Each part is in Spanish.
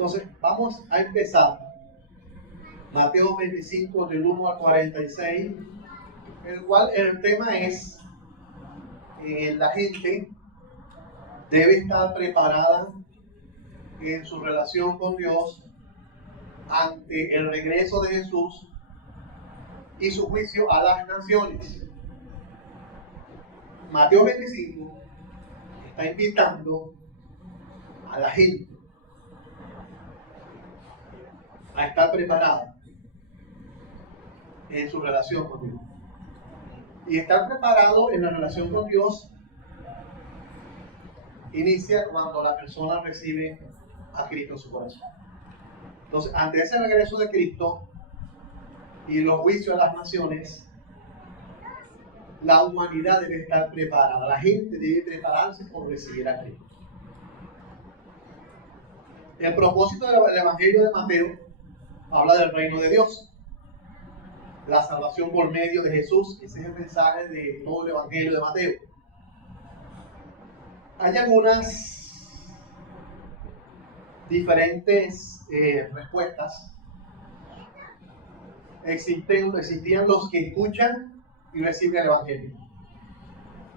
Entonces, vamos a empezar. Mateo 25, del 1 al 46, el cual el tema es la gente debe estar preparada en su relación con Dios ante el regreso de Jesús y su juicio a las naciones. Mateo 25 está invitando a la gente a estar preparada en su relación con Dios. Y estar preparado en la relación con Dios inicia cuando la persona recibe a Cristo en su corazón. Entonces, ante ese regreso de Cristo y los juicios a las naciones, la humanidad debe estar preparada. La gente debe prepararse por recibir a Cristo. El propósito del Evangelio de Mateo habla del reino de Dios. La salvación por medio de Jesús. Ese es el mensaje de todo el Evangelio de Mateo. Hay algunas diferentes respuestas. Existían los que escuchan y reciben el Evangelio.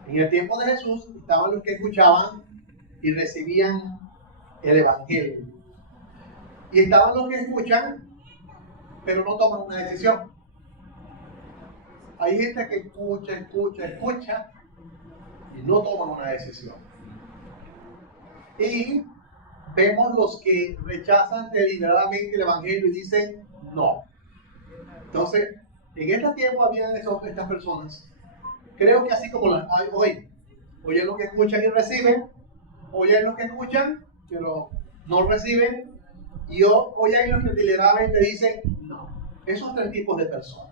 En el tiempo de Jesús estaban los que escuchaban y recibían el Evangelio. Y estaban los que escuchan, pero no toman una decisión. Hay gente que escucha y no toman una decisión. Y vemos los que rechazan deliberadamente el Evangelio y dicen no. Entonces, en este tiempo había estas personas. Creo que así como las hay hoy. Hoy es los que escuchan y reciben. Hoy hay los que escuchan, pero no reciben. Y hoy hay los que deliberadamente dicen no. Esos tres tipos de personas.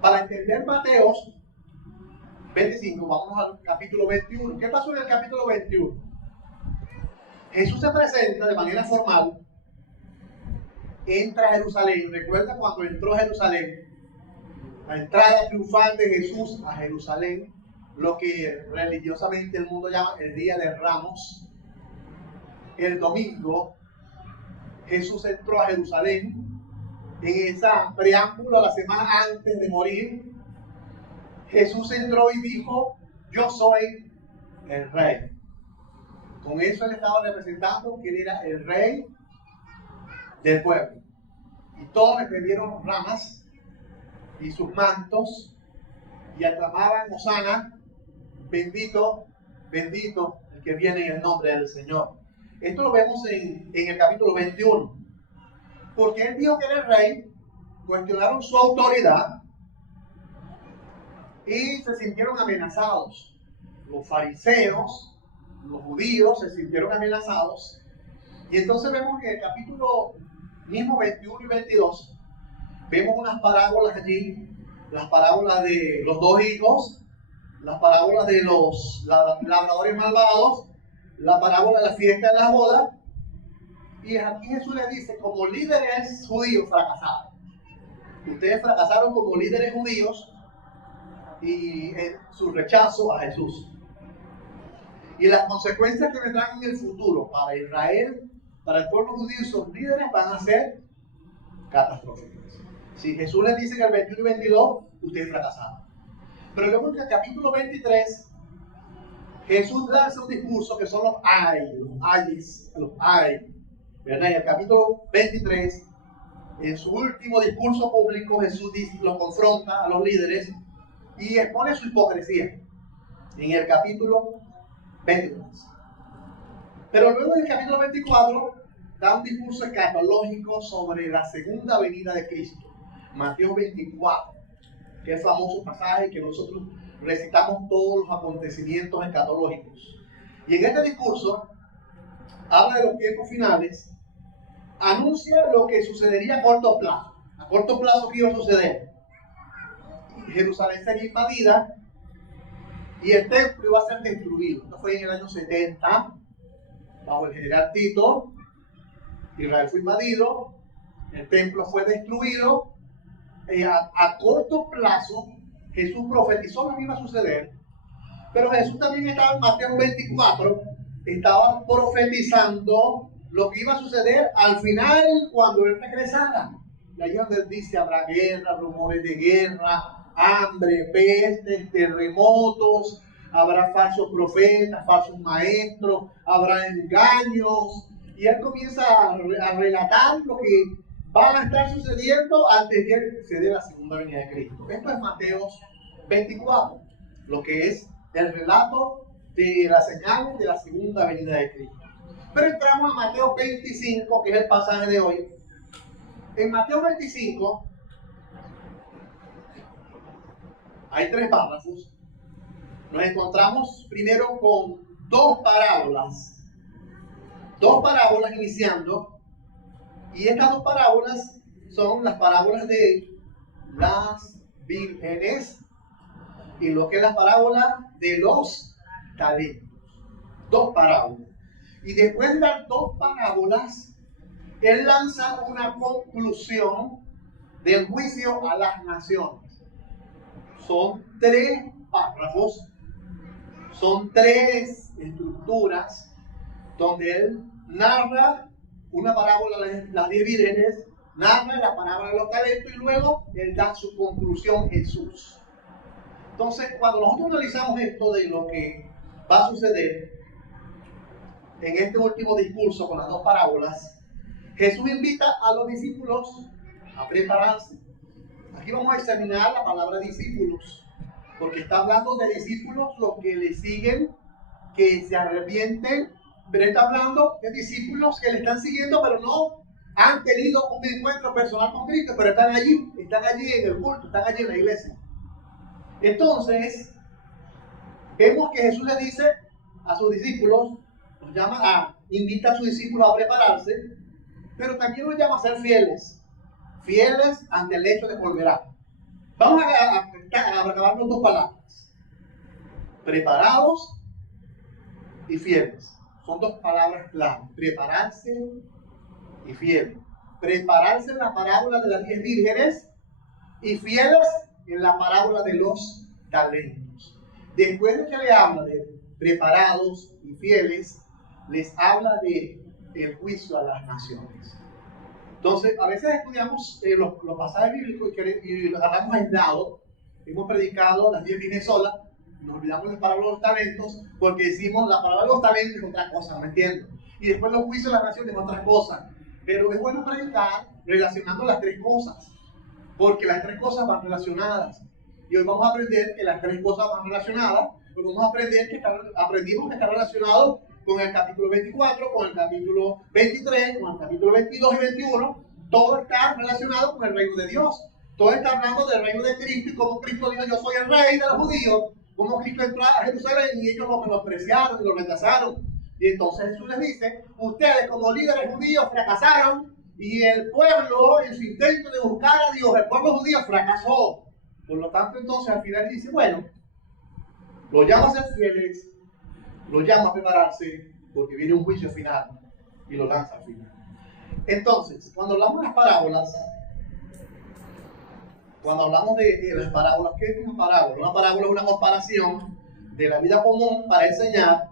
Para entender Mateo 25, vamos al capítulo 21. ¿Qué pasó en el capítulo 21? Jesús se presenta de manera formal, entra a Jerusalén. Recuerda cuando entró a Jerusalén, la entrada triunfal de Jesús a Jerusalén, lo que religiosamente el mundo llama el Día de Ramos. El domingo, Jesús entró a Jerusalén. En esa preámbulo, la semana antes de morir, Jesús entró y dijo: yo soy el rey. Con eso él estaba representando que él era el rey del pueblo. Y todos le prendieron ramas y sus mantos y aclamaban: Hosana, bendito, bendito el que viene en el nombre del Señor. Esto lo vemos en el capítulo 21. Porque él dijo que era el rey, cuestionaron su autoridad y se sintieron amenazados. Los fariseos, los judíos se sintieron amenazados. Y entonces vemos que en el capítulo mismo 21 y 22 vemos unas parábolas allí, las parábolas de los dos hijos, las parábolas de los labradores malvados, la parábola de la fiesta de la boda. Y aquí Jesús les dice: como líderes judíos fracasaron. Ustedes fracasaron como líderes judíos y en su rechazo a Jesús. Y las consecuencias que vendrán en el futuro para Israel, para el pueblo judío y sus líderes van a ser catastróficas. Si Jesús les dice que el 21 y 22, ustedes fracasaron. Pero luego en el capítulo 23, Jesús hace un discurso que son los ayes. ¿Verdad? En el capítulo 23, en su último discurso público, Jesús los confronta a los líderes y expone su hipocresía en el capítulo 23. Pero luego en el capítulo 24 da un discurso escatológico sobre la segunda venida de Cristo. Mateo 24, que es famoso pasaje que nosotros recitamos todos los acontecimientos escatológicos. Y en este discurso habla de los tiempos finales, anuncia lo que sucedería a corto plazo. A corto plazo, ¿qué iba a suceder? Jerusalén sería invadida y el templo iba a ser destruido. Esto fue en el año 70, bajo el general Tito. Israel fue invadido, el templo fue destruido. A corto plazo, Jesús profetizó lo que iba a suceder, pero Jesús también estaba en Mateo 24, estaba profetizando lo que iba a suceder al final cuando él regresara. Y ahí donde él dice, habrá guerra, rumores de guerra, hambre, pestes, terremotos, habrá falsos profetas, falsos maestros, habrá engaños. Y él comienza a relatar lo que va a estar sucediendo antes de que se dé la segunda venida de Cristo. Esto es Mateo 24, lo que es el relato de las señales de la segunda venida de Cristo. Pero entramos a Mateo 25, que es el pasaje de hoy. En Mateo 25 hay 3 párrafos. Nos encontramos primero con 2 parábolas. 2 parábolas iniciando. Y estas 2 parábolas son las parábolas de las vírgenes y lo que es la parábola de los talentos. 2 parábolas. Y después de las 2 parábolas, él lanza una conclusión del juicio a las naciones. Son 3 párrafos, son 3 estructuras donde él narra una parábola de las 10 vírgenes, narra la parábola de los talentos y luego él da su conclusión, Jesús. Entonces, cuando nosotros analizamos esto de lo que va a suceder en este último discurso con las 2 parábolas, Jesús invita a los discípulos a prepararse. Aquí vamos a examinar la palabra discípulos, porque está hablando de discípulos los que le siguen, que se arrepienten, pero está hablando de discípulos que le están siguiendo, pero no han tenido un encuentro personal con Cristo, pero están allí en el culto, están allí en la iglesia. Entonces, vemos que Jesús le dice a sus discípulos, invita a sus discípulos a prepararse, pero también los llama a ser fieles ante el hecho de volver a. Vamos a acabar con 2 palabras: preparados y fieles. Son 2 palabras clave: prepararse y fieles. Prepararse en la parábola de las 10 vírgenes y fieles en la parábola de los talentos. Después de que le habla de preparados y fieles, les habla de el juicio a las naciones. Entonces, a veces estudiamos los pasajes bíblicos y los agarramos aislados. Hemos predicado las 10 vírgenes solas, nos olvidamos de la parábola de los talentos, porque decimos la parábola de los talentos es otra cosa, ¿me entiendo? Y después los juicios a las naciones es otra cosa. Pero es bueno predicar relacionando las 3 cosas, porque las 3 cosas van relacionadas. Y hoy vamos a aprender que las 3 cosas van relacionadas. Hoy vamos a aprender aprendimos que está relacionado con el capítulo 24, con el capítulo 23, con el capítulo 22 y 21. Todo está relacionado con el reino de Dios. Todo está hablando del reino de Cristo y cómo Cristo dijo: yo soy el rey de los judíos. Cómo Cristo entró a Jerusalén y ellos lo menospreciaron y lo rechazaron. Y entonces Jesús les dice: ustedes como líderes judíos fracasaron, y el pueblo, en su intento de buscar a Dios, el pueblo judío fracasó. Por lo tanto, entonces al final dice: bueno, los llama a ser fieles, los llama a prepararse, porque viene un juicio final y lo lanza al final. Entonces, cuando hablamos de las parábolas, ¿qué es una parábola? Una parábola es una comparación de la vida común para enseñar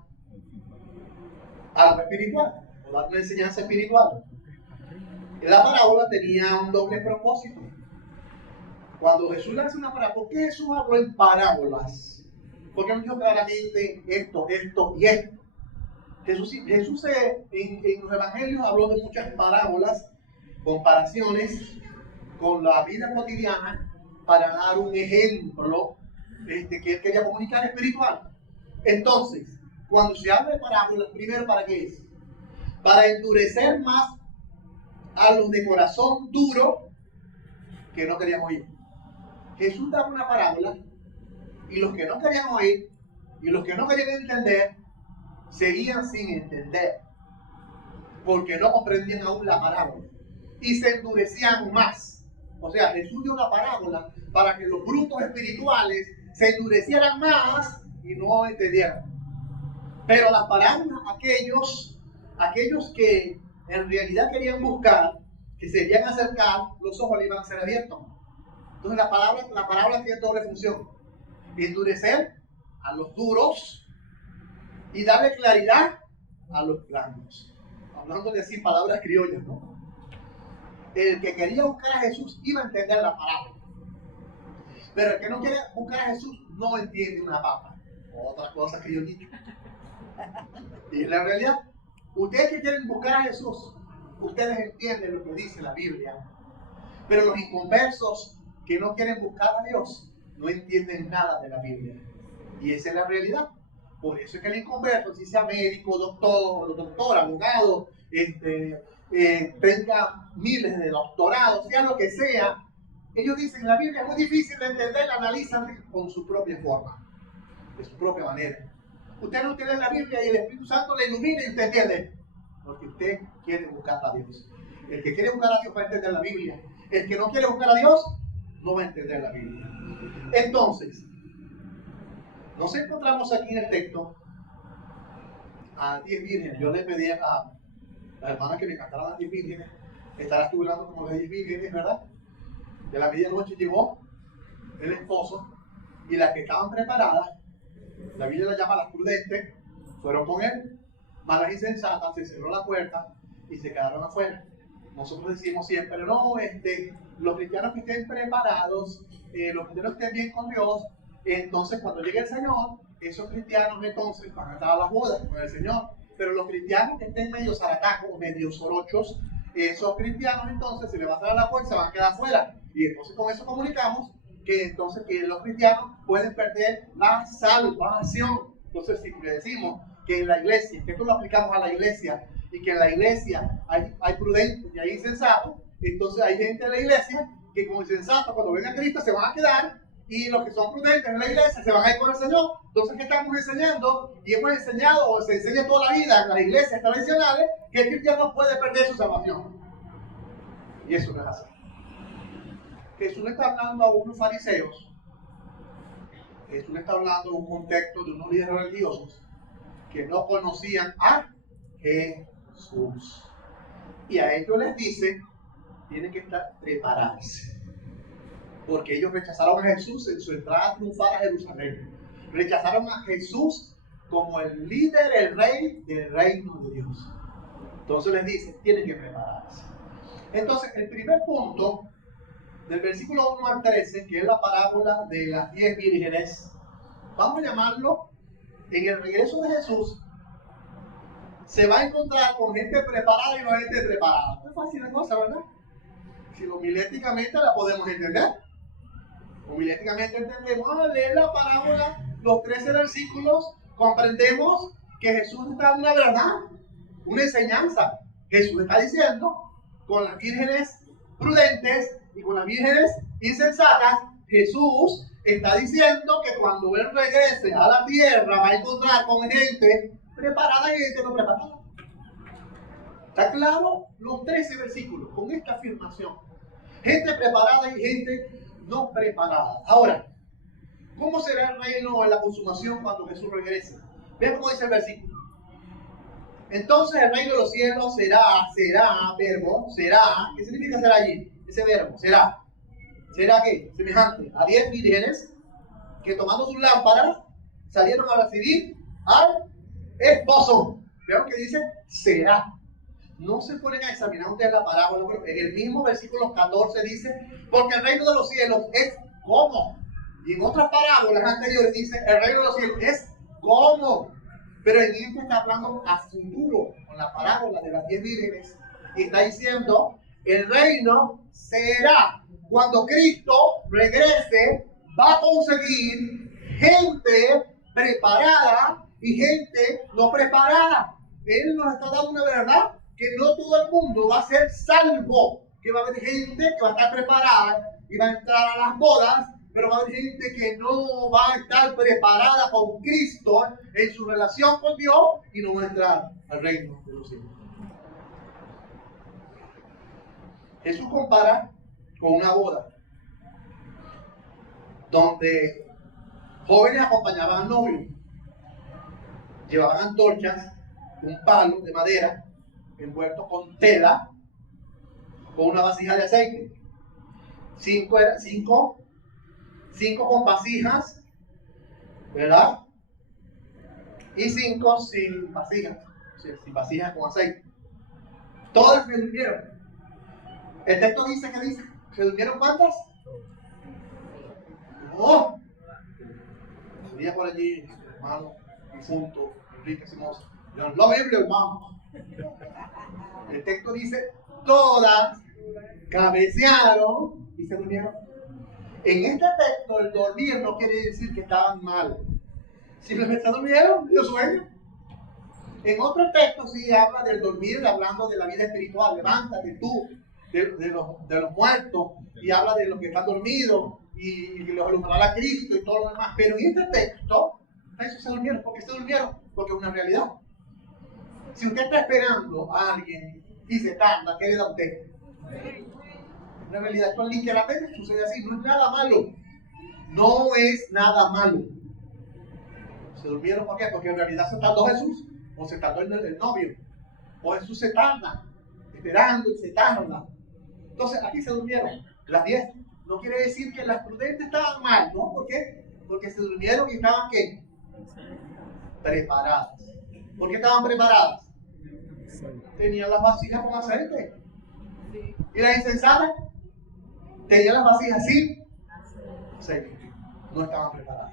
algo espiritual, o dar una enseñanza espiritual. La parábola tenía un doble propósito. Cuando Jesús le hace una parábola, ¿por qué Jesús habló en parábolas? ¿Por qué no dijo claramente esto y esto? Jesús en los evangelios habló de muchas parábolas, comparaciones con la vida cotidiana, para dar un ejemplo que él quería comunicar espiritual. Entonces, cuando se habla de parábolas, primero, ¿para qué es? Para endurecer más a los de corazón duro que no querían oír. Jesús daba una parábola y los que no querían oír y los que no querían entender seguían sin entender, porque no comprendían aún la parábola y se endurecían más. O sea, Jesús dio una parábola para que los brutos espirituales se endurecieran más y no entendieran. Pero las parábolas, aquellos que en realidad querían buscar, que se querían acercar, los ojos le iban a ser abiertos. Entonces la parábola tiene doble función: endurecer a los duros y darle claridad a los blancos. hablándole así palabras criollas, ¿no? El que quería buscar a Jesús iba a entender la parábola. Pero el que no quiere buscar a Jesús no entiende una papa. Otra cosa que yo he dicho. Y en la realidad, ustedes que quieren buscar a Jesús, ustedes entienden lo que dice la Biblia. Pero los inconversos que no quieren buscar a Dios, no entienden nada de la Biblia. Y esa es la realidad. Por eso es que el inconverso, si sea médico, doctor, abogado, tenga miles de doctorados, sea lo que sea, ellos dicen, la Biblia es muy difícil de entender, la analizan con su propia forma, de su propia manera. Usted no tiene la Biblia y el Espíritu Santo le ilumina y usted entiende, porque usted quiere buscar a Dios. El que quiere buscar a Dios va a entender la Biblia. El que no quiere buscar a Dios no va a entender la Biblia. Entonces, nos encontramos aquí en el texto a 10 vírgenes. Yo le pedí a las hermanas que me cantaran las 10 vírgenes. Estará estudiando como las 10 vírgenes, ¿verdad? De la medianoche llegó el esposo y las que estaban preparadas, la Biblia las llama las prudentes, fueron con él, malas insensatas, se cerró la puerta y se quedaron afuera. Nosotros decimos siempre, no, los cristianos que estén preparados, los cristianos que estén bien con Dios, entonces cuando llegue el Señor, esos cristianos entonces van a estar a las bodas con el Señor. Pero los cristianos que estén medio zaratacos, medio sorochos, esos cristianos entonces se les va a cerrar la puerta y se van a quedar afuera. Y entonces con eso comunicamos que entonces que los cristianos pueden perder la salvación. Entonces si le decimos que en la iglesia, que esto lo aplicamos a la iglesia, y que en la iglesia hay prudentes y hay insensatos, entonces hay gente en la iglesia que como insensatos cuando venga Cristo se van a quedar, y los que son prudentes en la iglesia se van a ir con el Señor. Entonces, ¿qué estamos enseñando? Y hemos enseñado, o se enseña toda la vida en las iglesias tradicionales, que el cristiano puede perder su salvación. Y eso no es así. Jesús le está hablando a unos fariseos, Jesús le está hablando en un contexto de unos líderes religiosos que no conocían a Jesús. Y a ellos les dice, tienen que estar preparados. Porque ellos rechazaron a Jesús en su entrada triunfal a Jerusalén. Rechazaron a Jesús como el líder, el rey del reino de Dios. Entonces les dice, tienen que prepararse. Entonces, el primer punto, del versículo 1 al 13, que es la parábola de las 10 vírgenes, vamos a llamarlo, en el regreso de Jesús, se va a encontrar con gente preparada y no gente preparada. No es fácil la cosa, ¿verdad? Si homiléticamente la podemos entender. Homiléticamente entendemos, leer la parábola, los 13 versículos, comprendemos que Jesús está dando una verdad, una enseñanza. Jesús está diciendo, con las vírgenes prudentes y con las vírgenes insensatas, Jesús está diciendo que cuando Él regrese a la tierra va a encontrar con gente preparada y gente no preparada. ¿Está claro? Los 13 versículos con esta afirmación. Gente preparada y gente no preparada. Ahora, ¿cómo será el reino en la consumación cuando Jesús regrese? Vean cómo dice el versículo. Entonces el reino de los cielos será, verbo, será. ¿Qué significa será allí? Ese verbo, será. ¿Será qué? Semejante a 10 vírgenes que tomando sus lámparas salieron a recibir al esposo. Vean que dice será. No se ponen a examinar ustedes la parábola, pero en el mismo versículo 14 dice, porque el reino de los cielos es como. Y en otras parábolas anteriores dice, el reino de los cielos es como. Pero en este está hablando a futuro, con la parábola de las 10 vírgenes, y está diciendo, el reino será, cuando Cristo regrese, va a conseguir gente preparada y gente no preparada. Él nos está dando una verdad, que no todo el mundo va a ser salvo, que va a haber gente que va a estar preparada y va a entrar a las bodas, pero va a haber gente que no va a estar preparada con Cristo en su relación con Dios y no va a entrar al reino de los cielos. Jesús compara con una boda donde jóvenes acompañaban al novio, llevaban antorchas, un palo de madera envuelto con tela, con una vasija de aceite. 5 con vasijas, ¿verdad? Y 5 sin vasijas, sin vasijas con aceite. Todas se durmieron. El texto dice que dice, ¿se durmieron cuántas? No. Había por allí, hermano, difunto, Enrique Simosa. Yo no lo Biblia, hermano. El texto dice, todas cabecearon y se durmieron. En este texto, el dormir no quiere decir que estaban mal. Simplemente durmieron, dio sueño. En otro texto sí habla del dormir, hablando de la vida espiritual. Levántate tú de los muertos, y habla de los que están dormidos y los alumbrará Cristo y todo lo demás. Pero en este texto, esos se durmieron. ¿Por qué se durmieron? Porque es una realidad. Si usted está esperando a alguien y se tarda, ¿qué le da a usted? Una realidad. Esto literalmente sucede así. No es nada malo. No es nada malo. ¿Se durmieron por qué? Porque en realidad se tardó Jesús, o se tardó el novio, o Jesús se tarda, esperando y se tarda. Entonces aquí se durmieron las 10. No quiere decir que las prudentes estaban mal, ¿no? ¿Por qué? Porque se durmieron y estaban ¿qué? Preparadas. ¿Por qué estaban preparadas? Tenían las vasijas con aceite. ¿Y las insensatas? Tenían las vasijas sin aceite. No estaban preparadas.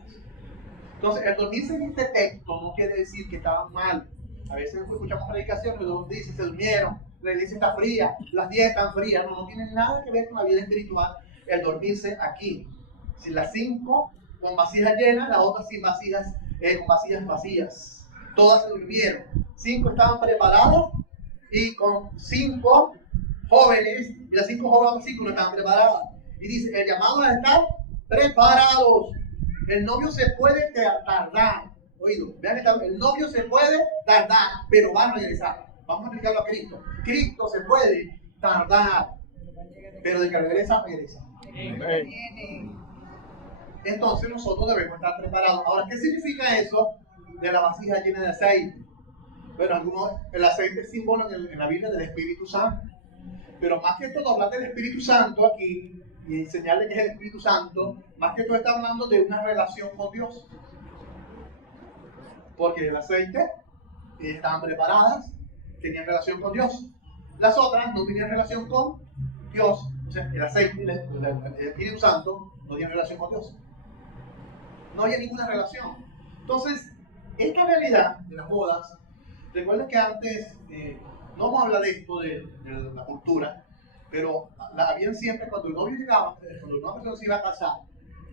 Entonces, el dormirse en este texto no quiere decir que estaban mal. A veces escuchamos predicaciones donde dice se durmieron, la iglesia está fría, las 10 están frías. No tiene nada que ver con la vida espiritual el dormirse aquí. Si las 5 con vasijas llenas, las otras sin vasijas, con vasijas vacías. Todas se durmieron. 5 estaban preparadas y con 5 jóvenes, y las 5 jóvenes 5 no estaban preparadas. Y dice, el llamado a estar preparados. El novio se puede tardar. Oído, vean el novio se puede tardar, pero va a regresar. Vamos a aplicarlo a Cristo. Cristo se puede tardar, pero de que regresa, regresa. Entonces nosotros debemos estar preparados. Ahora, ¿qué significa eso de la vasija llena de aceite? Bueno, el aceite es símbolo en la Biblia del Espíritu Santo. Pero más que todo hablar del Espíritu Santo aquí y enseñarle que es el Espíritu Santo, más que todo está hablando de una relación con Dios. Porque el aceite, estaban preparadas, tenían relación con Dios. Las otras no tenían relación con Dios. O sea, el aceite, el Espíritu Santo, no tiene relación con Dios. No había ninguna relación. Entonces, esta realidad de las bodas, recuerden que antes, no vamos a hablar de esto, de la cultura, pero habían siempre, cuando el novio llegaba, cuando una persona se iba a casar,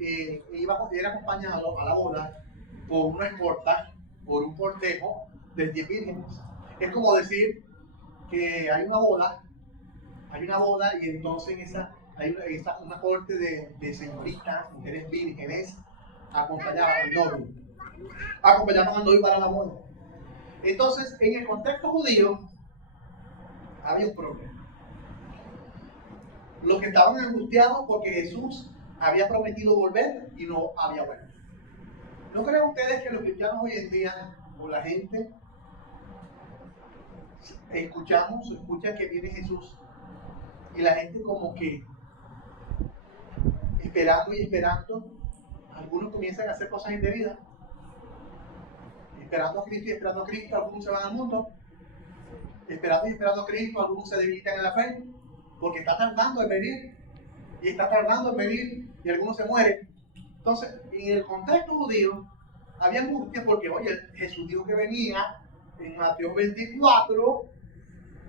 era acompañado a la boda por una escorta, por un cortejo de 10 vírgenes. Es como decir que hay una boda y entonces hay una corte de señoritas, mujeres vírgenes, acompañaban al novio. Acompañaban al novio para la boda. Entonces, en el contexto judío, había un problema. Los que estaban angustiados porque Jesús había prometido volver y no había vuelto. ¿No creen ustedes que los cristianos hoy en día, o la gente, escucha que viene Jesús y la gente como que esperando y esperando, algunos comienzan a hacer cosas indebidas, esperando a Cristo y esperando a Cristo, algunos se van al mundo, esperando y esperando a Cristo, algunos se debilitan en la fe, porque está tardando en venir, y algunos se mueren. Entonces, en el contexto judío, había angustia porque, oye, Jesús dijo que venía en Mateo 24,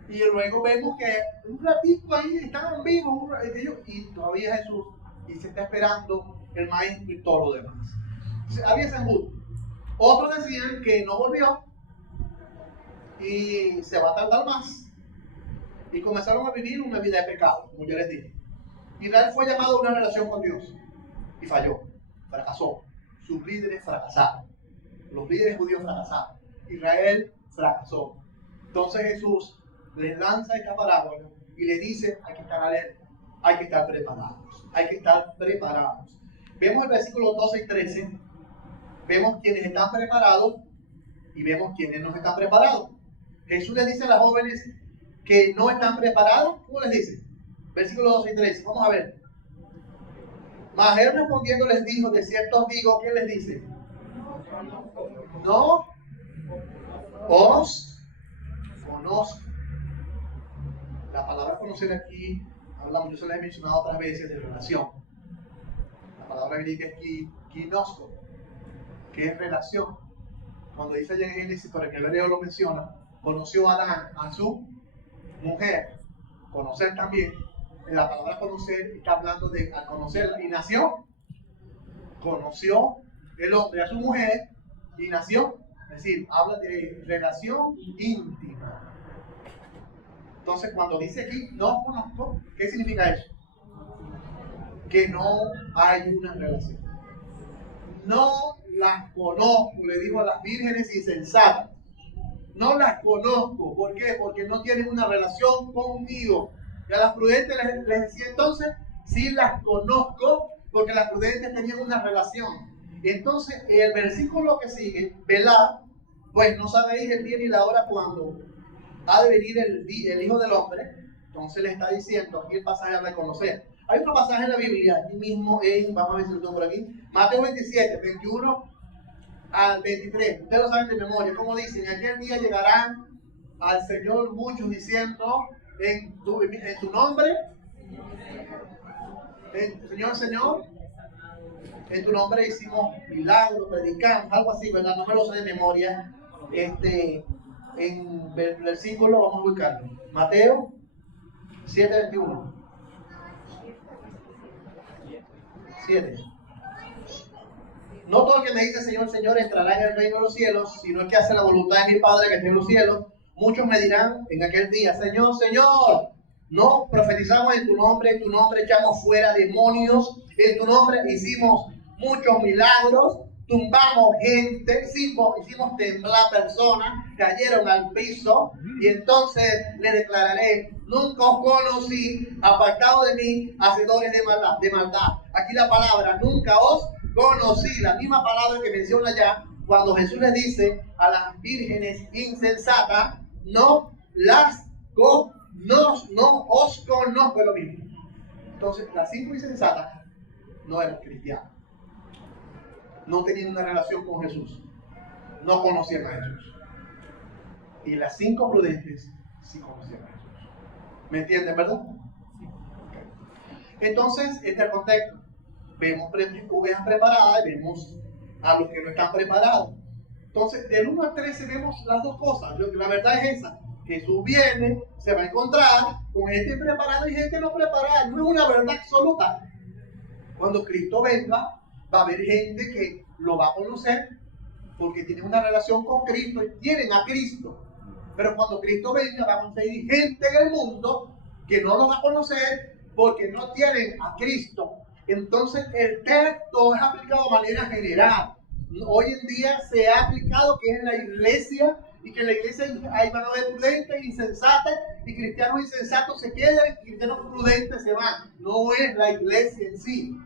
y luego vemos que un ratito ahí estaban vivos, y todavía Jesús, y se está esperando el maestro y todo lo demás. Entonces, había esa angustia. Otros decían que no volvió, y se va a tardar más. Y comenzaron a vivir una vida de pecado, como yo les dije. Israel fue llamado a una relación con Dios y falló, fracasó. Sus líderes fracasaron. Los líderes judíos fracasaron. Israel fracasó. Entonces Jesús les lanza esta parábola y les dice, hay que estar alerta, hay que estar preparados. Vemos el versículo 12 y 13, vemos quienes están preparados y vemos quienes no están preparados. Jesús les dice a las jóvenes que no están preparados. ¿Cómo les dice? Versículos 12 y 13. Vamos a ver. Mas él respondiendo les dijo, de cierto os digo, ¿qué les dice? No os conozco. La palabra conocer aquí, hablamos, yo se la he mencionado otras veces, de relación. La palabra griega es ginosko, que es relación. Cuando dice allá en Génesis, por el que el hebreo lo menciona, conoció a Adán a su mujer. Conocer también, en la palabra conocer está hablando de al conocerla, y nació. Conoció el hombre a su mujer y nació. Es decir, habla de relación íntima. Entonces, cuando dice aquí, no conozco, ¿qué significa eso? Que no hay una relación. No las conozco, le digo a las vírgenes insensatas. No las conozco. ¿Por qué? Porque no tienen una relación conmigo. Y a las prudentes les decía entonces, sí las conozco, porque las prudentes tenían una relación. Y entonces, el versículo que sigue, velar, pues no sabéis el día ni la hora cuando ha de venir el Hijo del Hombre. Entonces le está diciendo aquí el pasaje a reconocer. Hay otro pasaje en la Biblia, aquí mismo vamos a ver si lo tengo por aquí, Mateo 27, 21 al 23. Ustedes lo saben de memoria, como dicen, en aquel día llegarán al Señor muchos diciendo en tu nombre, Señor, en tu nombre hicimos milagros, predicamos, algo así, ¿verdad? No me lo sé de memoria. En el versículo, vamos a buscarlo. Mateo 7:21. 7. No todo el que me dice Señor, Señor entrará en el reino de los cielos, sino el que hace la voluntad de mi Padre que está en los cielos. Muchos me dirán en aquel día, Señor, Señor, no profetizamos en tu nombre echamos fuera demonios, en tu nombre hicimos muchos milagros, tumbamos gente, hicimos temblar personas, cayeron al piso, y entonces le declararé, nunca os conocí, apartado de mí, hacedores de maldad. Aquí la palabra, nunca os conocí, la misma palabra que menciona allá, cuando Jesús les dice a las vírgenes insensatas, no os conozco, es lo mismo. Entonces, las 5 insensatas no eran cristianas. No tenían una relación con Jesús. No conocían a Jesús. Y las 5 prudentes sí conocían a Jesús. ¿Me entienden, verdad? Okay. Entonces, este es el contexto. Vemos ovejas preparadas y vemos a los que no están preparados. Entonces, del 1 al 13 vemos las dos cosas. La verdad es esa. Jesús viene, se va a encontrar con gente preparada y gente no preparada. No es una verdad absoluta. Cuando Cristo venga, va a haber gente que lo va a conocer porque tiene una relación con Cristo y tienen a Cristo. Pero cuando Cristo venga, va a conseguir gente en el mundo que no lo va a conocer porque no tienen a Cristo. Entonces, el texto es aplicado de manera general. Hoy en día se ha aplicado que es la iglesia, y que en la iglesia hay van a haber prudentes e insensatos, y cristianos insensatos se quedan y cristianos prudentes se van. No es la iglesia en sí.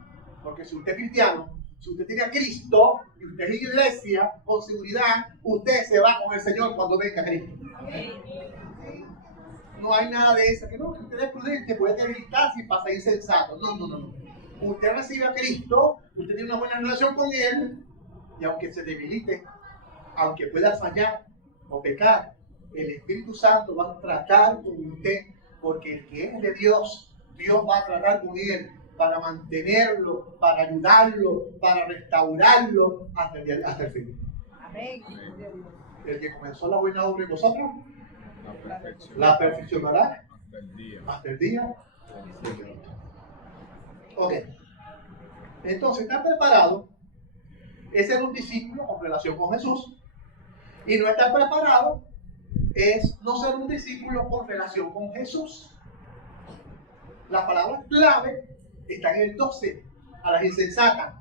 Porque si usted es cristiano, si usted tiene a Cristo y usted es iglesia, con seguridad, usted se va con el Señor cuando venga Cristo. No hay nada de eso. Que no, que usted es prudente, puede debilitarse y pasa insensato. No. Usted recibe a Cristo, usted tiene una buena relación con Él, y aunque se debilite, aunque pueda fallar o pecar, el Espíritu Santo va a tratar con usted, porque el que es de Dios, Dios va a tratar con él para mantenerlo, para ayudarlo, para restaurarlo hasta el fin. Amén. El que comenzó la buena obra en vosotros, la perfeccionará hasta el día de Cristo. Ok. Entonces, ¿están preparados? Ese es un discípulo con relación con Jesús. Y no estar preparado es no ser un discípulo con relación con Jesús. La palabra clave está en el 12. A las insensatas,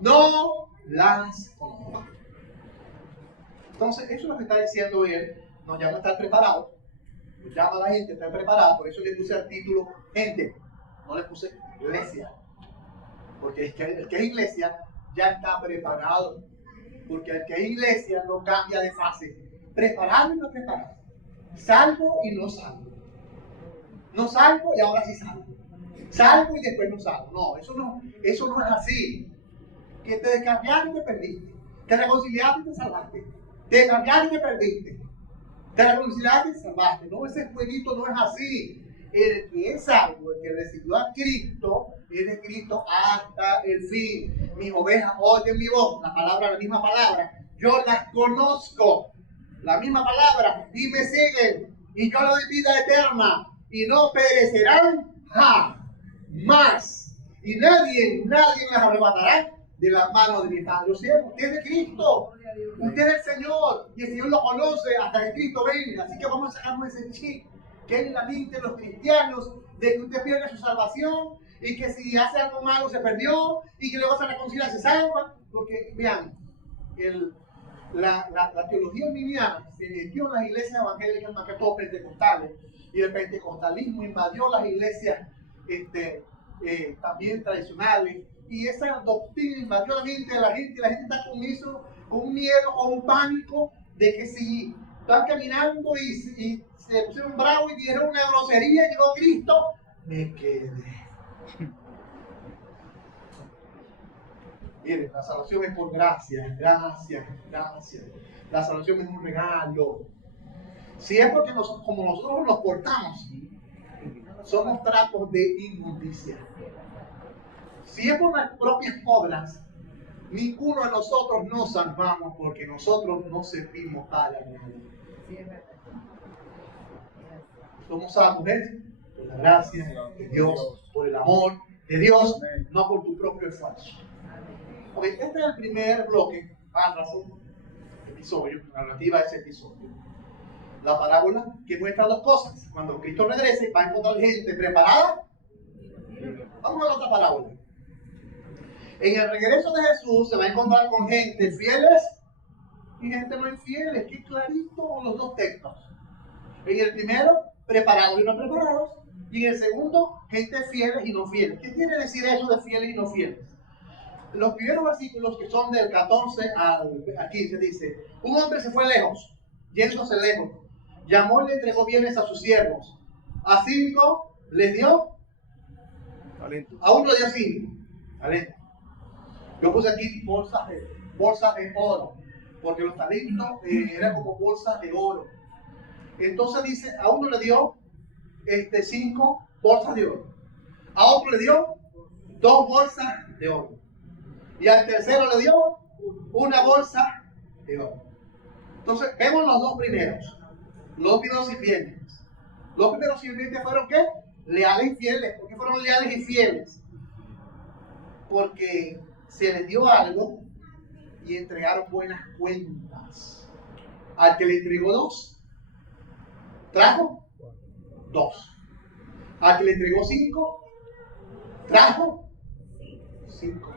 no las conozco. Entonces, eso es lo que está diciendo él. Nos llama a estar preparados. Nos llama a la gente a estar preparada. Por eso le puse el título gente. No le puse iglesia. Porque el que es iglesia ya está preparado. Porque el que es iglesia no cambia de fase. Preparado y no preparado. Salvo y no salvo. No salvo y ahora sí salvo. Salvo y después no salvo. No, eso no es así. Que te descarriaste y te perdiste. Te reconciliaste y te salvaste. Te descarriaste y te perdiste. Te reconciliaste y te salvaste. No, ese jueguito no es así. el que es salvo, el que recibió a Cristo, es de Cristo hasta el fin. Mis ovejas oyen mi voz, la misma palabra, yo las conozco, la misma palabra, y me siguen, y yo les doy vida eterna, y no perecerán jamás, y nadie las arrebatará de las manos de mi Padre. O sea, usted es de Cristo, usted es el Señor, y el Señor lo conoce hasta que Cristo venga. Así que vamos a sacarnos ese chip que hay en la mente de los cristianos, de que usted pierde su salvación, y que si hace algo malo se perdió, y que luego se reconcilia, se salva. Porque vean, la teología arminiana se metió en las iglesias evangélicas, más que todo pentecostales, y el pentecostalismo invadió las iglesias también tradicionales, y esa doctrina invadió la mente de la gente, y la gente está con eso, con un miedo o un pánico de que si están caminando y se pusieron bravos y dijeron una grosería y llegó Cristo, me quedé. Miren, la salvación es por gracia. La salvación es un regalo. Si es porque como nosotros nos portamos, somos trapos de inmundicia. Si es por las propias obras, ninguno de nosotros nos salvamos, porque nosotros no servimos para nadie. Somos salvos por la gracia de Dios, por el amor de Dios, no por tu propio esfuerzo. Okay, este es el primer bloque, episodio, relativa a ese episodio. La parábola que muestra dos cosas. Cuando Cristo regrese, va a encontrar gente preparada. Vamos a la otra parábola. En el regreso de Jesús se va a encontrar con gente fieles y gente no infieles. Qué clarito los dos textos. En el primero, preparados y no preparados. Y en el segundo, gente fieles y no fieles. ¿Qué quiere decir eso de fieles y no fieles? Los primeros versículos, que son del 14 al 15, dice: un hombre se fue lejos, yéndose lejos, llamó y le entregó bienes a sus siervos. A 5 les dio talento. A uno le dio 5 talentos. Yo puse aquí bolsas de oro, porque los talentos eran como bolsas de oro. Entonces dice, a uno le dio 5 bolsas de oro, a otro le dio 2 bolsas de oro, y al tercero le dio una bolsa de oro. Entonces vemos los dos primeros sirvientes. Los primeros sirvientes fueron ¿qué? Leales y fieles. ¿Por qué fueron leales y fieles? Porque se les dio algo y entregaron buenas cuentas. Al que le entregó 2, trajo 2. Al que le entregó 5, trajo 5.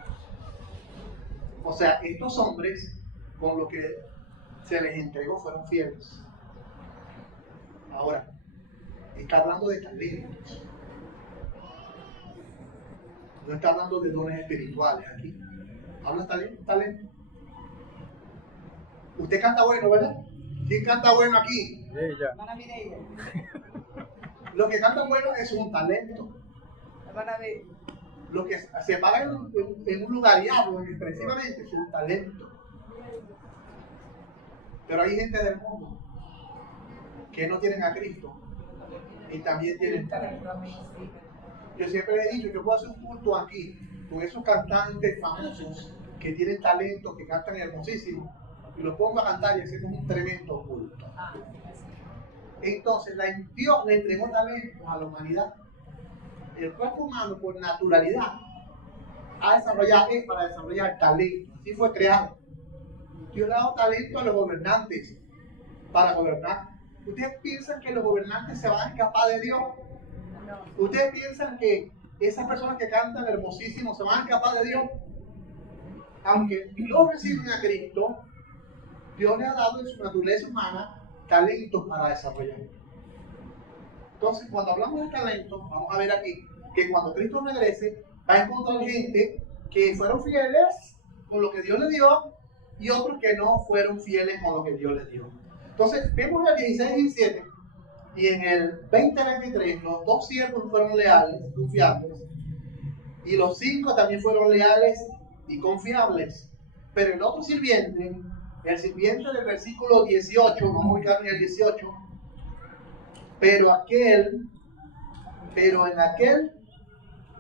O sea, estos hombres, con lo que se les entregó, fueron fieles. Ahora, está hablando de talentos. No está hablando de dones espirituales aquí. Habla talento. Usted canta bueno, ¿verdad? ¿Quién canta bueno aquí? Ella. Lo que canta bueno es un talento. Lo que se paga en un lugar y hablo expresivamente es un talento. Pero hay gente del mundo que no tienen a Cristo y también tienen talento. Yo siempre le he dicho que puedo hacer un culto aquí con esos cantantes famosos que tienen talento, que cantan hermosísimo, y los pongo a cantar y hacemos un tremendo culto. Entonces, Dios le entregó talentos a la humanidad. El cuerpo humano, por naturalidad, es para desarrollar talento. Así fue creado. Dios le ha dado talento a los gobernantes para gobernar. ¿Ustedes piensan que los gobernantes se van a escapar de Dios? ¿Ustedes piensan que esas personas que cantan hermosísimo se van a escapar de Dios? Aunque no reciben a Cristo, Dios le ha dado en su naturaleza humana talentos para desarrollar. Entonces, cuando hablamos de talentos, vamos a ver aquí que cuando Cristo regrese, va a encontrar gente que fueron fieles con lo que Dios les dio y otros que no fueron fieles con lo que Dios les dio. Entonces, vemos el 16 y 17, y en el 20-23, los 2 siervos fueron leales y confiables, y los 5 también fueron leales y confiables. Pero el otro sirviente, el sirviente del versículo 18, vamos a ubicar en el 18, pero aquel Pero en aquel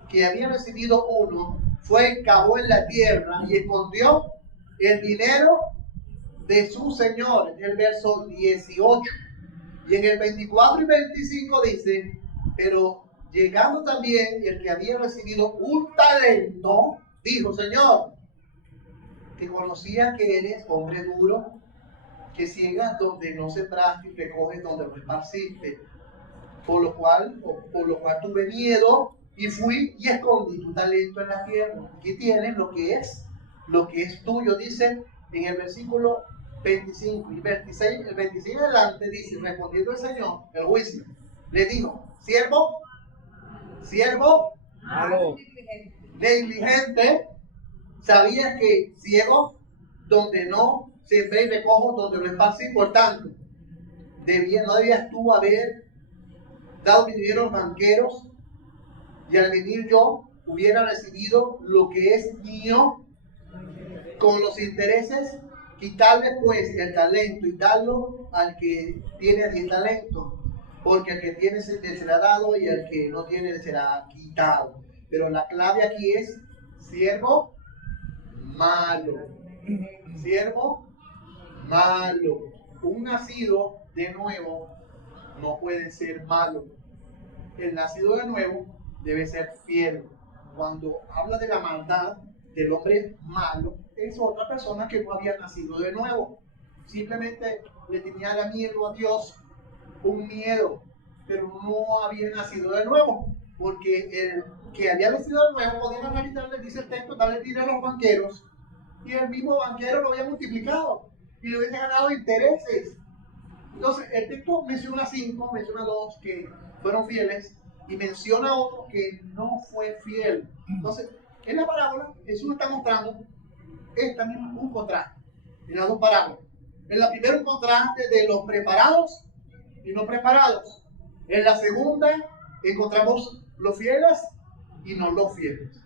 que había recibido uno, fue y cavó en la tierra y escondió el dinero de su señor, en el verso 18. Y en el 24 y 25 dice, pero llegando también el que había recibido un talento, dijo, Señor, te conocía que eres hombre duro, que ciegas donde no sembraste y recoges donde no esparciste. Por lo cual tuve miedo y fui y escondí tu talento en la tierra. Aquí tienes lo que es tuyo, dice en el versículo 25 y 26, el 26 adelante dice, respondiendo el Señor, el juicio, le dijo, siervo, Malo. negligente, sabías que ciego, donde no sembré y recojo, donde no esparcí, por tanto, no debías tú haber dado mi dinero a los banqueros, y al venir yo hubiera recibido lo que es mío con los intereses. Quitarle pues el talento y darlo al que tiene 10 talentos, porque al que tiene le será dado y al que no tiene le será quitado. Pero la clave aquí es siervo malo. Siervo malo. Un nacido de nuevo no puede ser malo. El nacido de nuevo debe ser fiel. Cuando habla de la maldad del hombre malo, es otra persona que no había nacido de nuevo. Simplemente le tenía miedo a Dios, un miedo, pero no había nacido de nuevo. Porque el que había nacido de nuevo podía analizarle, dice el texto, darle dinero a los banqueros, y el mismo banquero lo había multiplicado y le hubiese ganado intereses. Entonces, el texto menciona 5, menciona 2 que fueron fieles y menciona otro que no fue fiel. Entonces, en la parábola, Jesús está mostrando también un contraste en las dos parábolas. En la primera, un contraste de los preparados y no preparados. En la segunda, encontramos los fieles y no los fieles.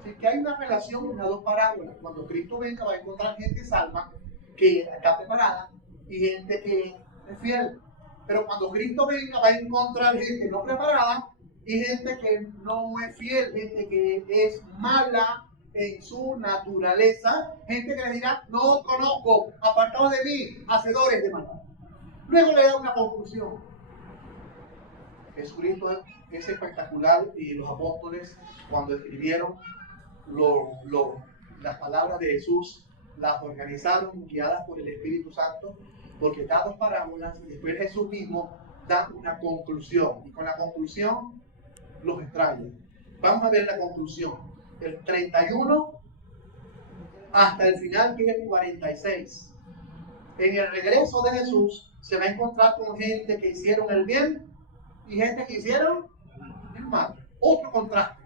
Así que hay una relación en las dos parábolas. Cuando Cristo venga, va a encontrar gente salva que está preparada y gente que es fiel. Pero cuando Cristo venga, va a encontrar gente no preparada y gente que no es fiel, gente que es mala en su naturaleza, gente que le dirá, no conozco, apartados de mí, hacedores de maldad. Luego le da una conclusión. Jesucristo es espectacular y los apóstoles, cuando escribieron las palabras de Jesús, las organizaron guiadas por el Espíritu Santo, porque da dos parábolas y después Jesús mismo da una conclusión, y con la conclusión los extrae. Vamos a ver la conclusión, el 31 hasta el final, que es el 46. En el regreso de Jesús se va a encontrar con gente que hicieron el bien y gente que hicieron el mal. Otro contraste.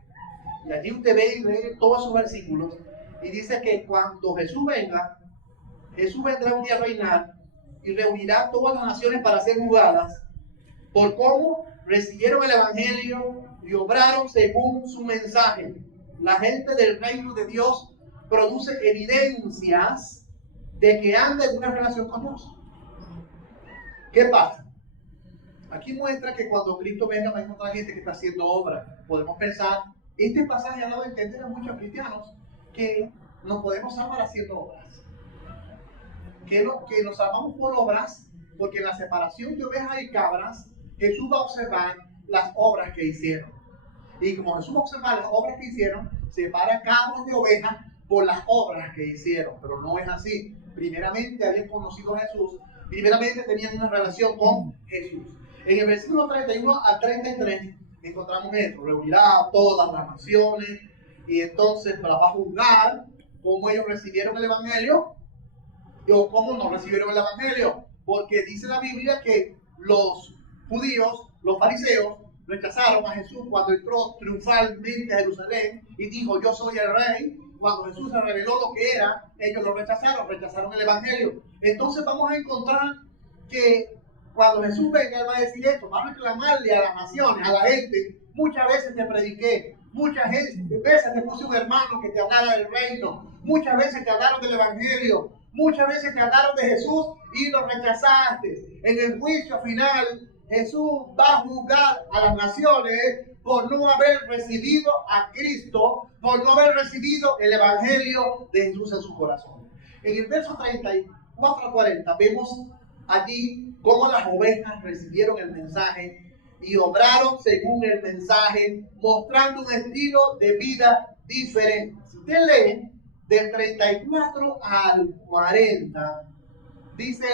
Y allí usted ve y lee todos sus versículos y dice que cuando Jesús venga, Jesús vendrá un día a reinar y reunirá todas las naciones para ser juzgadas por cómo recibieron el Evangelio y obraron según su mensaje. La gente del reino de Dios produce evidencias de que anda en una relación con Dios. ¿Qué pasa? Aquí muestra que cuando Cristo venga va a encontrar gente que está haciendo obras. Podemos pensar, este pasaje ha dado a entender a muchos cristianos que nos podemos salvar haciendo obras. Que nos salvamos por obras, porque en la separación de ovejas y cabras, Jesús va a observar las obras que hicieron. Y como Jesús va a observar las obras que hicieron, separa cabras de ovejas por las obras que hicieron. Pero no es así. Primeramente habían conocido a Jesús, primeramente tenían una relación con Jesús. En el versículo 31 al 33 encontramos esto: reunirá a todas las naciones y entonces las va a juzgar cómo ellos recibieron el Evangelio o cómo no recibieron el Evangelio. Porque dice la Biblia que los judíos, los fariseos, rechazaron a Jesús cuando entró triunfalmente a Jerusalén y dijo, yo soy el rey. Cuando Jesús se reveló lo que era, ellos lo rechazaron el Evangelio. Entonces vamos a encontrar que cuando Jesús venga, Él va a decir esto, va a reclamarle a las naciones, a la gente. Muchas veces te prediqué, muchas veces te puse un hermano que te hablara del reino, muchas veces te hablaron del Evangelio, muchas veces te hablaron de Jesús y lo rechazaste. En el juicio final, Jesús va a juzgar a las naciones por no haber recibido a Cristo, por no haber recibido el Evangelio de Jesús en su corazón. En el verso 34 a 40 vemos allí cómo las ovejas recibieron el mensaje y obraron según el mensaje, mostrando un estilo de vida diferente. Si usted lee del 34 al 40, dice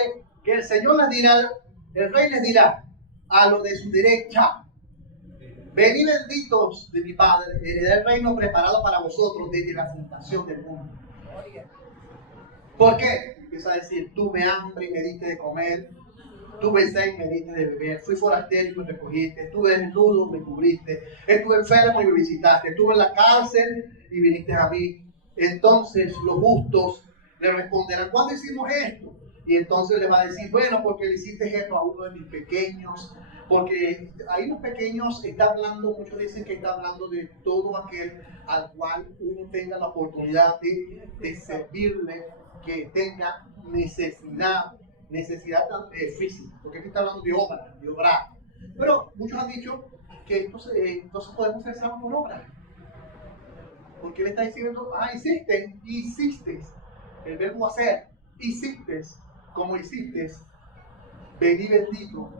que el Señor les dirá, el Rey les dirá a los de su derecha: venid benditos de mi Padre, heredad el reino preparado para vosotros desde la fundación del mundo. ¿Por qué? Empieza a decir: tuve hambre y me diste de comer, tuve sed y me diste de beber, fui forastero y me recogiste, estuve desnudo y me cubriste, estuve enfermo y me visitaste, estuve en la cárcel y viniste a mí. Entonces los justos le responderán: ¿cuándo hicimos esto? Y entonces le va a decir: bueno, porque le hiciste esto a uno de mis pequeños. Porque ahí los pequeños está hablando, muchos dicen que está hablando de todo aquel al cual uno tenga la oportunidad de servirle, que tenga necesidad física, porque aquí está hablando de obra, de obrar. Pero muchos han dicho que entonces podemos ser salvos por obra, porque él está diciendo: hiciste, el verbo hacer, hiciste como hiciste, vení bendito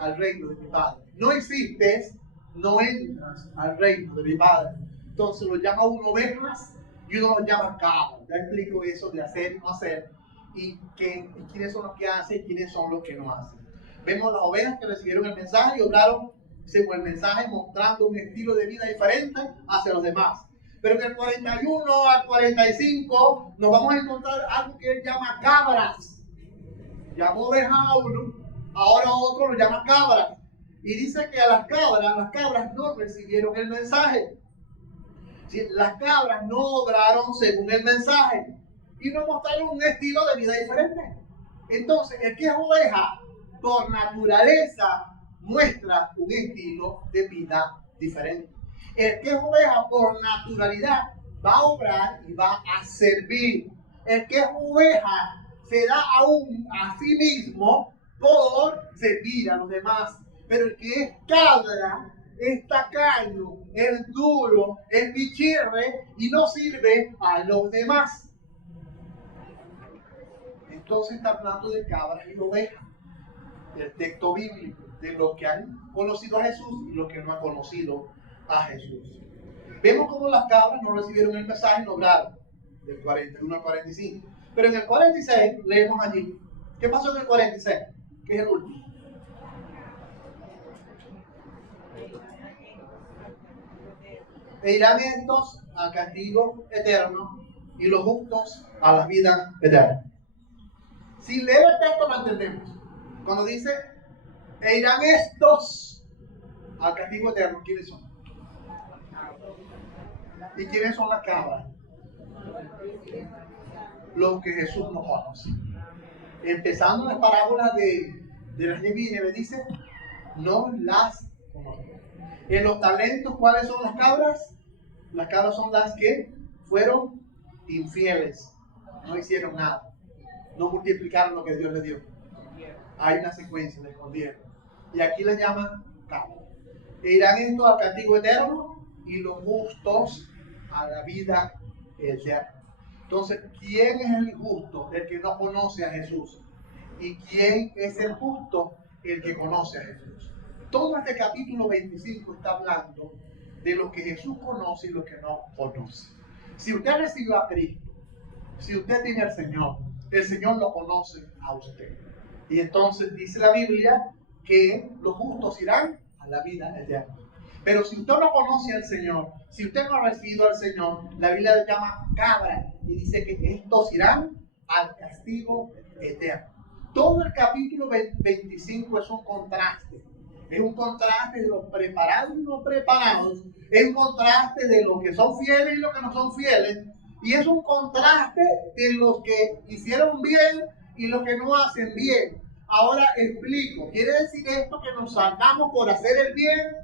al reino de mi Padre. No hiciste, no entras al reino de mi Padre. Entonces lo llama uno ovejas y uno lo llama cabras. Ya explico eso de hacer y no hacer, y quiénes son los que hacen y quiénes son los que no hacen. Vemos las ovejas que recibieron el mensaje y obraron según el mensaje, mostrando un estilo de vida diferente hacia los demás. Pero del 41 al 45 nos vamos a encontrar algo que él llama cabras. Llamó ovejas a uno, ahora otro lo llama cabras. Y dice que a las cabras no recibieron el mensaje. Las cabras no obraron según el mensaje y no mostraron un estilo de vida diferente. Entonces, el que es oveja, por naturaleza, muestra un estilo de vida diferente. El que es oveja, por naturalidad, va a obrar y va a servir. El que es oveja se da aún a sí mismo por servir a los demás. Pero el que es cabra es tacaño, es duro, es bichirre y no sirve a los demás. Entonces está hablando de cabras y ovejas, del texto bíblico, de los que han conocido a Jesús y los que no han conocido a Jesús. Vemos cómo las cabras no recibieron el mensaje y no obraron, del 41 al 45. Pero en el 46 leemos allí. ¿Qué pasó en el 46? Que es el último. E irán estos al castigo eterno y los justos a la vida eterna. Si leemos el texto lo entendemos. Cuando dice, e irán estos al castigo eterno, ¿quiénes son? ¿Y quiénes son las cabras? Los que Jesús no conoce. Empezando las parábolas de las divinas, dice, no las conoce. En los talentos, ¿cuáles son las cabras? Las cabras son las que fueron infieles, no hicieron nada, no multiplicaron lo que Dios les dio. Hay una secuencia, le escondieron. Y aquí les llaman cabras. E irán estos al castigo eterno y los justos a la vida eterna. Entonces, ¿quién es el justo? El que no conoce a Jesús. ¿Y quién es el justo? El que conoce a Jesús. Todo este capítulo 25 está hablando de lo que Jesús conoce y lo que no conoce. Si usted recibió a Cristo, si usted tiene al Señor, el Señor lo conoce a usted. Y entonces dice la Biblia que los justos irán a la vida eterna. Pero si usted no conoce al Señor, si usted no ha recibido al Señor, la Biblia le llama cabra y dice que estos irán al castigo eterno. Todo el capítulo 25 es un contraste. Es un contraste de los preparados y no preparados. Es un contraste de los que son fieles y los que no son fieles. Y es un contraste de los que hicieron bien y los que no hacen bien. Ahora explico. ¿Quiere decir esto que nos salvamos por hacer el bien?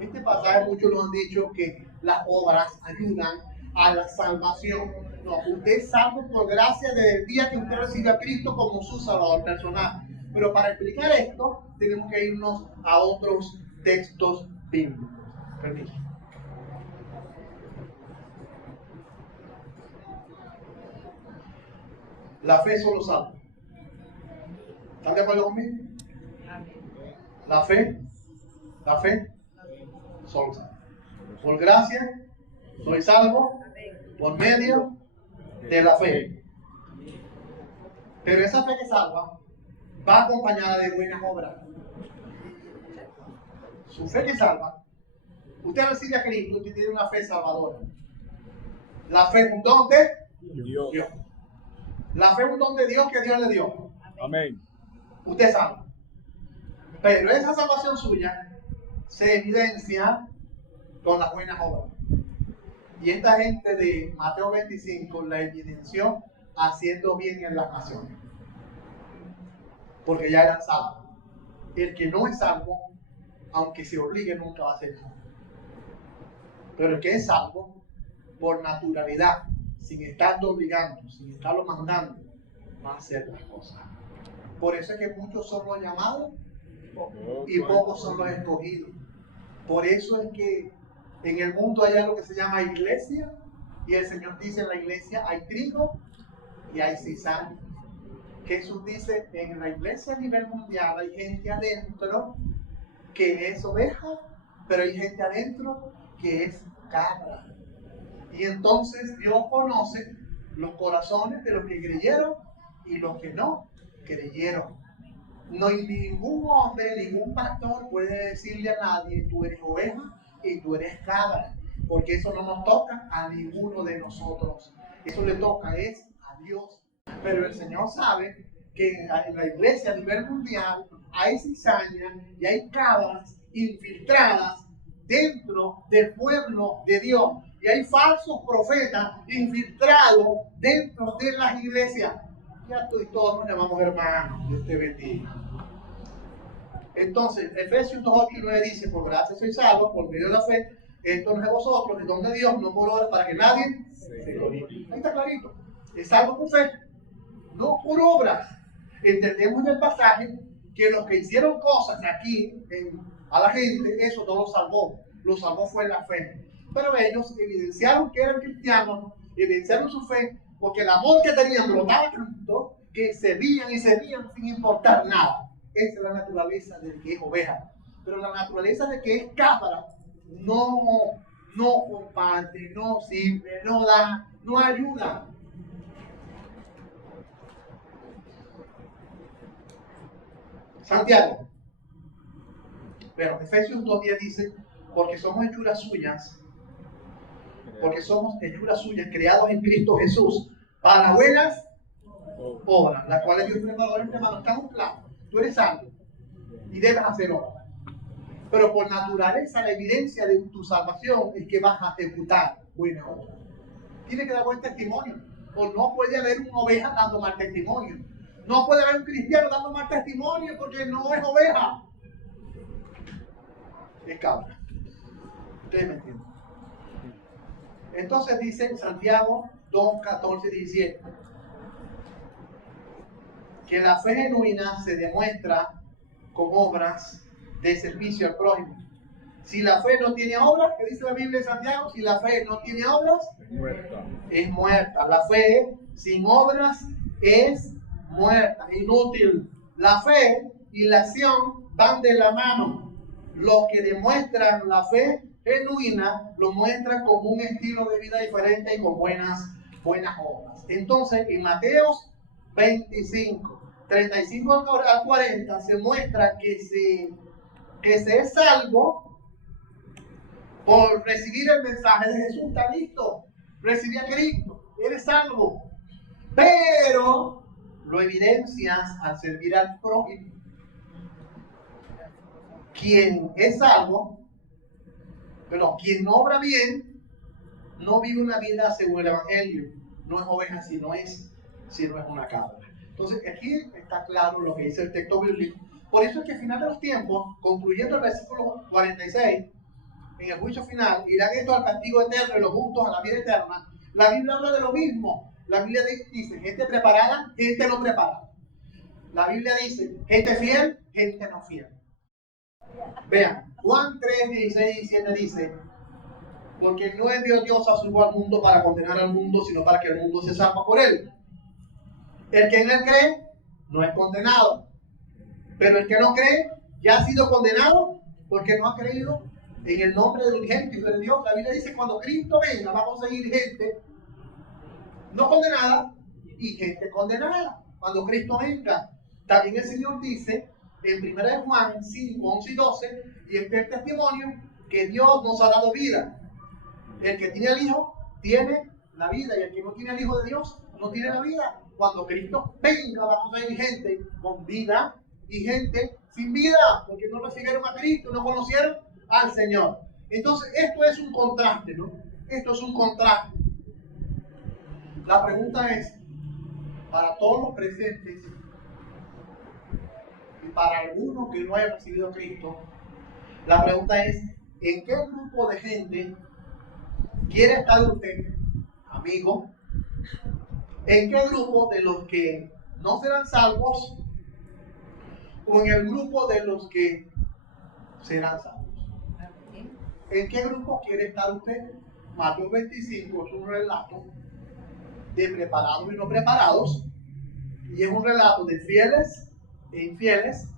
Este pasaje muchos lo han dicho que las obras ayudan a la salvación. No, usted es salvo por gracia desde el día que usted recibe a Cristo como su Salvador personal. Pero para explicar esto, tenemos que irnos a otros textos bíblicos. Permiso. La fe solo salva. ¿Están de acuerdo conmigo? La fe solo salva. Por gracia soy salvo por medio de la fe. Pero esa fe que salva va acompañada de buenas obras. Su fe que salva, usted recibe a Cristo y tiene una fe salvadora. La fe es un don de Dios. La fe es un don de Dios que Dios le dio. Amén. Usted salva. Pero esa salvación suya se evidencia con las buenas obras. Y esta gente de Mateo 25 la evidenció haciendo bien en las naciones. Porque ya eran salvos. El que no es salvo, aunque se obligue, nunca va a ser salvo. Pero el que es salvo, por naturalidad, sin estarlo obligando, sin estarlo mandando, va a hacer las cosas. Por eso es que muchos son los llamados y pocos son los escogidos. Por eso es que en el mundo hay algo que se llama iglesia, y el Señor dice en la iglesia hay trigo y hay cizaña. Jesús dice, en la iglesia a nivel mundial hay gente adentro que es oveja, pero hay gente adentro que es cabra. Y entonces Dios conoce los corazones de los que creyeron y los que no creyeron. No hay ningún hombre, ningún pastor puede decirle a nadie, tú eres oveja y tú eres cabra, porque eso no nos toca a ninguno de nosotros. Eso le toca es a Dios. Pero el Señor sabe que en la iglesia a nivel mundial hay cizaña y hay cabras infiltradas dentro del pueblo de Dios. Y hay falsos profetas infiltrados dentro de las iglesias. Ya tú y todos nos llamamos hermanos. Dios te bendiga. Entonces, Efesios 2:8 y 9 dice, por gracia sois salvos por medio de la fe. Esto no es de vosotros, es don de Dios, no por obras para que nadie se gloríe. Ahí está clarito. Es salvo por fe, no por obras. Entendemos en el pasaje que los que hicieron cosas aquí a la gente, eso no lo salvó. Lo salvó fue la fe. Pero ellos evidenciaron que eran cristianos, evidenciaron su fe, porque el amor que tenían brotaba tanto que servían y servían sin importar nada. Esa es la naturaleza del que es oveja. Pero la naturaleza de que es cabra no comparte, no sirve, no da, no ayuda. Santiago. Pero Efesios 2:10 dice, porque somos hechuras suyas, creados en Cristo Jesús, para buenas obras, las cuales Dios preparó en hermano. Estamos claros, tú eres salvo y debes hacer obras. Pero por naturaleza, la evidencia de tu salvación es que vas a ejecutar buenas obras. Tienes que dar buen testimonio, o no puede haber una oveja dando mal testimonio. No puede haber un cristiano dando mal testimonio porque no es oveja. Es cabra. Ustedes me entienden. Entonces dice Santiago 2:14-17 que la fe genuina se demuestra con obras de servicio al prójimo. Si la fe no tiene obras, ¿qué dice la Biblia de Santiago? Si la fe no tiene obras, es muerta. La fe sin obras es muerta, inútil. La fe y la acción van de la mano. Los que demuestran la fe genuina lo muestran como un estilo de vida diferente y con buenas obras. Entonces, en Mateo 25, 35 al 40 se muestra que se es salvo por recibir el mensaje de Jesús. Está listo, recibí a Cristo, eres salvo, pero lo evidencias al servir al prójimo. Quien es salvo, pero quien obra bien, no vive una vida según el Evangelio. No es oveja si no es una cabra. Entonces aquí está claro lo que dice el texto bíblico. Por eso es que al final de los tiempos, concluyendo el versículo 46, en el juicio final, irán estos al castigo eterno y los justos a la vida eterna. La Biblia habla de lo mismo. La Biblia dice gente preparada, gente no preparada. La Biblia dice, gente fiel, gente no fiel. Vean, Juan 3, 16 y 17 dice, porque no envió Dios a su Hijo al mundo para condenar al mundo, sino para que el mundo se salva por él. El que en él cree, no es condenado. Pero el que no cree, ya ha sido condenado porque no ha creído en el nombre del unigénito Hijo de Dios. La Biblia dice, cuando Cristo venga, va a conseguir gente no condenada y gente condenada. Cuando Cristo venga. También el Señor dice, en 1 Juan 5, 11 y 12, y este es el testimonio, que Dios nos ha dado vida. El que tiene al Hijo, tiene la vida, y el que no tiene al Hijo de Dios, no tiene la vida. Cuando Cristo venga, vamos a ver gente con vida y gente sin vida, porque no recibieron a Cristo, no conocieron al Señor. Entonces, esto es un contraste, ¿no? Esto es un contraste. La pregunta es, para todos los presentes, y para algunos que no hayan recibido a Cristo, la pregunta es, ¿en qué grupo de gente quiere estar usted, amigo? ¿En qué grupo de los que no serán salvos o en el grupo de los que serán salvos? ¿En qué grupo quiere estar usted? Mateo 25 es un relato de preparados y no preparados, y es un relato de fieles e infieles,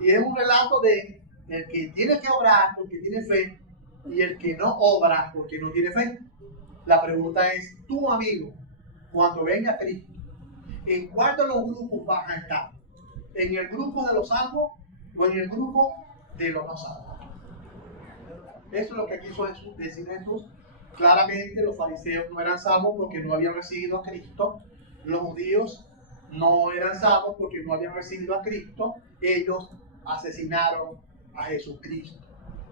y es un relato de el que tiene que obrar porque tiene fe y el que no obra porque no tiene fe. La pregunta es, tú amigo, cuando venga Cristo, ¿en cuál de los grupos vas a estar? ¿En el grupo de los salvos o en el grupo de los no salvos? Eso es lo que quiso decir Jesús. Claramente los fariseos no eran salvos porque no habían recibido a Cristo. Los judíos no eran salvos porque no habían recibido a Cristo. Ellos asesinaron a Jesucristo.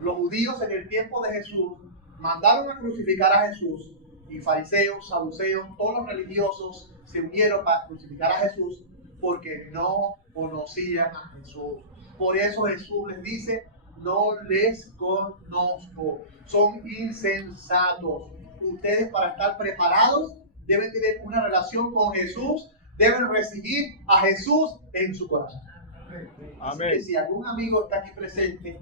Los judíos en el tiempo de Jesús mandaron a crucificar a Jesús, y fariseos, saduceos, todos los religiosos se unieron para crucificar a Jesús porque no conocían a Jesús. Por eso Jesús les dice, no les conozco, son insensatos. Ustedes, para estar preparados, deben tener una relación con Jesús, deben recibir a Jesús en su corazón. Amén. Así que si algún amigo está aquí presente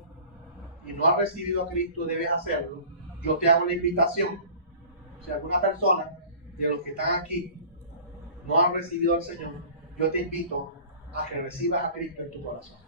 y no ha recibido a Cristo, debes hacerlo. Yo te hago la invitación. Si alguna persona de los que están aquí no han recibido al Señor, yo te invito a que recibas a Cristo en tu corazón.